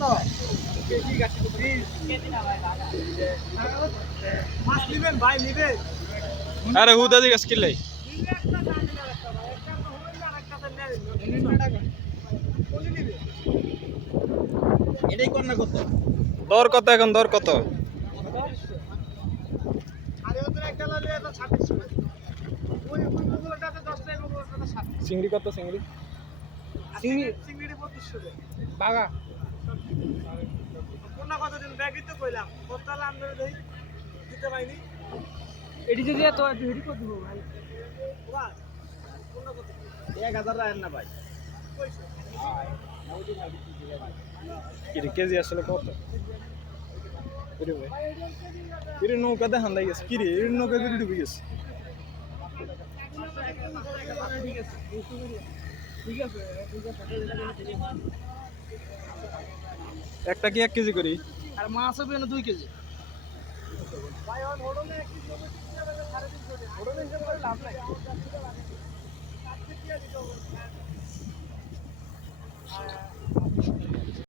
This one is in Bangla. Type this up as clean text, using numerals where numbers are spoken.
কত কেজি গাছি তো 20 কেজি না ভাই দাদা মাছ নেবেন ভাই নেবেন আরে হুদা দিকে স্কিল লাই নিলে একটা না নিলে একটা ভাই একটা তো হইল না একটা তো নেবেন টাকা কোন নিবে এটাই কোন না কত দর কত এখন দর কত আরে ওদের একটা লাগে তো 2600 ওই গুলোটাতে 10 টাকা গুলোটাতে 60 চিংড়ি কত চিংড়ি চিংড়ি 2500 টাকা বাগা কোন কতদিন ব্যাগই তো কইলাম কতলা আমদানি দেই দিতে পাইনি এডি যদি তো হেডি কত দিব ভাই বাস কোন কত 1000 রাখেন না ভাই কইছো কি কেজি আসলে কত এরে ভাই এরে নৌকা দেখান লাগে কি রে এর নৌকা দিয়ে ডুবে গেছে ঠিক আছে একটা কি 1 কেজি করি আর মাছ হবে না 2 কেজি ভাই অন হোডলে 1 কেজি হবে 350 হোডলে হিসাব করে লাভ নাই কাটতে কি দিতে হবে